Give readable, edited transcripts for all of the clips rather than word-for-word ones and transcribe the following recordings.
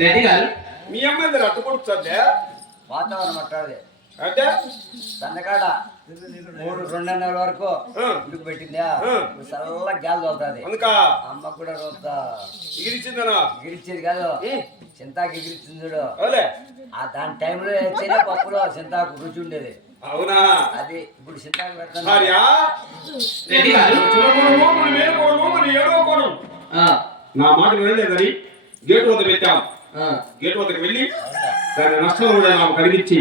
రెడ్డి గారు మీ అమ్మాయి అట్టు కొడుతుంది వాతావరణం అట్టాది అంటే సందకాడ 2:30 వరకు ఇంటికి పెట్టిందా చల్ల గాలి తోలుతుంది అందుక అమ్మ కూడా రోజు ఎగిరిచ్చిందనా ఎగిరిచ్చేది కాదు చింతాకు ఎగిరిచ్చింది చూడు అవులే దాని టైంలో వేస్తేనే పప్పులో చింతాకు రుచి ఉండేది అవునా అది ఇప్పుడు చింతాకు పెడతాను రెడ్డి గారు నా మాట వినలేదని గేట్ వద్ద పెట్టాం గేట్ వద్దకు వెళ్ళి దాని నష్టం కూడా నాకు కలిగించి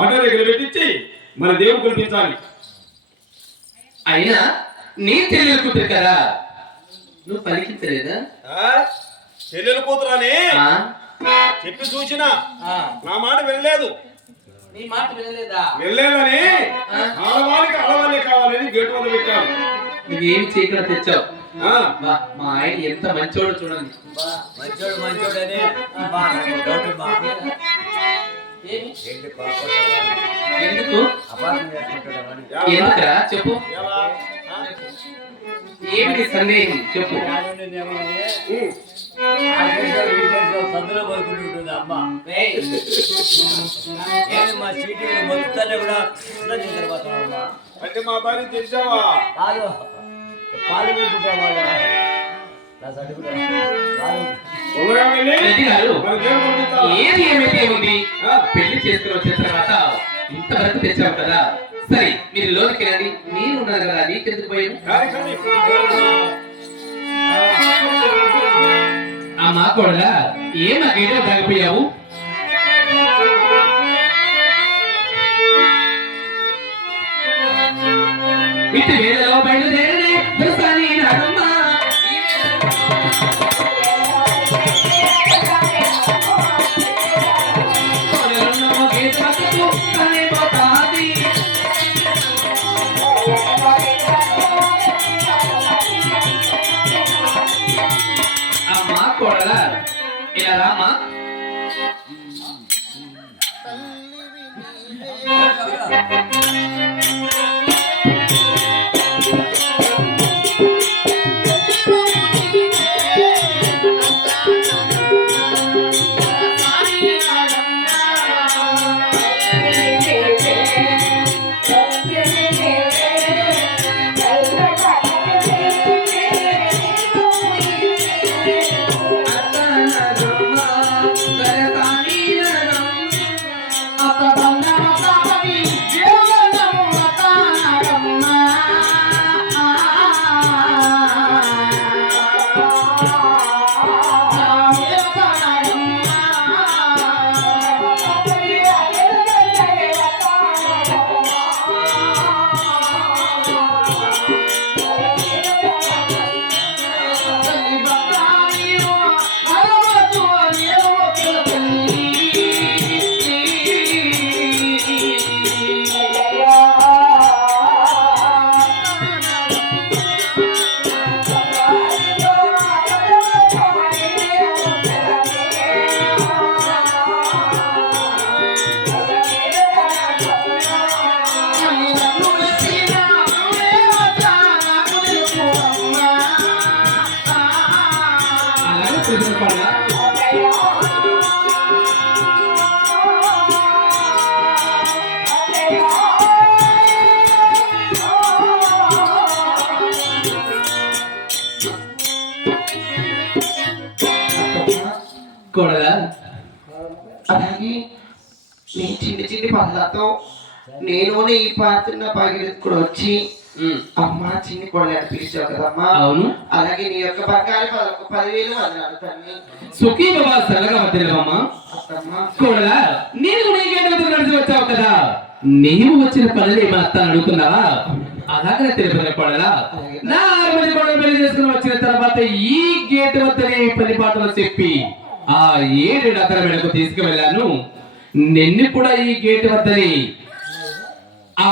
ఆటో దగ్గర పెట్టించి మన దేవుడు కల్పించాలి. అయినా నీ చెల్లెలు కూతురు కదా నువ్వు పలికించలేదా? చెల్లెలు కూతురని చెప్పి చూసినా నా మాట వినలేదు. నీ మాట వినలేదా? వినలేదని ఆడవాళ్ళకి ఆడవాళ్ళే కావాలని గేట్ వద్ద పెట్టాను. నువ్వేమి చేయకుండా తెచ్చావు. మా ఆయన ఎంత మంచోడు చూడండి. మంచోడు మంచోడు అని ఎందుకు ఎందుకురా చెప్పు, ఏమిటి సందేహం చెప్పు. సందులో పడుకుంటుంటుంది అమ్మ మా సీటీ మొత్తాన్ని కూడా తర్వాత అంటే మా భార్య తెలిసావా? కాదు పాలు పెట్టుకుంటావాడు ఏది ఏమైతే ఉంది పెళ్లి చేసుకుని వచ్చిన తర్వాత ఇంతవరకు తెచ్చావు కదా, సరే మీరు లోనికి వెళ్ళండి. నేను ఉన్నారు కదా, నీకెందుకు పోయాను? అమ్మా కూడా ఏమా గేటో తాగిపోయావు? ఇటు వేళలో బయలుదేరనే దొరసాని నాడమ్మా అమ్మా కోడలా ఇలా రామా. కోడలా అలాగే నీ చిన్ని చిన్ని పనులతో నేను ఈ పాత్ర పగిలికి కూడా వచ్చి అమ్మ చిన్ని కోడలని పిలిచావు కదమ్మా. అవును. అలాగే నీ యొక్క బంగారు 10,000 వదనాలు తల్లి. సుఖీ బాబా సరళగా వద్దలేవమ్మా. కోడలా నేను కూడా ఈ గేట్ వద్దకు నడిచి వచ్చావు కదా, నీవు వచ్చిన పనులు మా అత్త అడుగుతున్నావా? అలాగే తెలిపలే కోడలా. నా 6 మంది కోడలు పెళ్లి చేసుకుని వచ్చిన తర్వాత ఈ గేట్ వద్దనే పని పాటలు చెప్పి ఆ 7 అతల వెనక తీసుకువెళ్ళాను. నిన్ను కూడా ఈ గేట్ వద్దని ఆ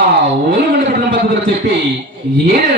ఓలమండ పట్టణం పద్ధతిలో చెప్పి 7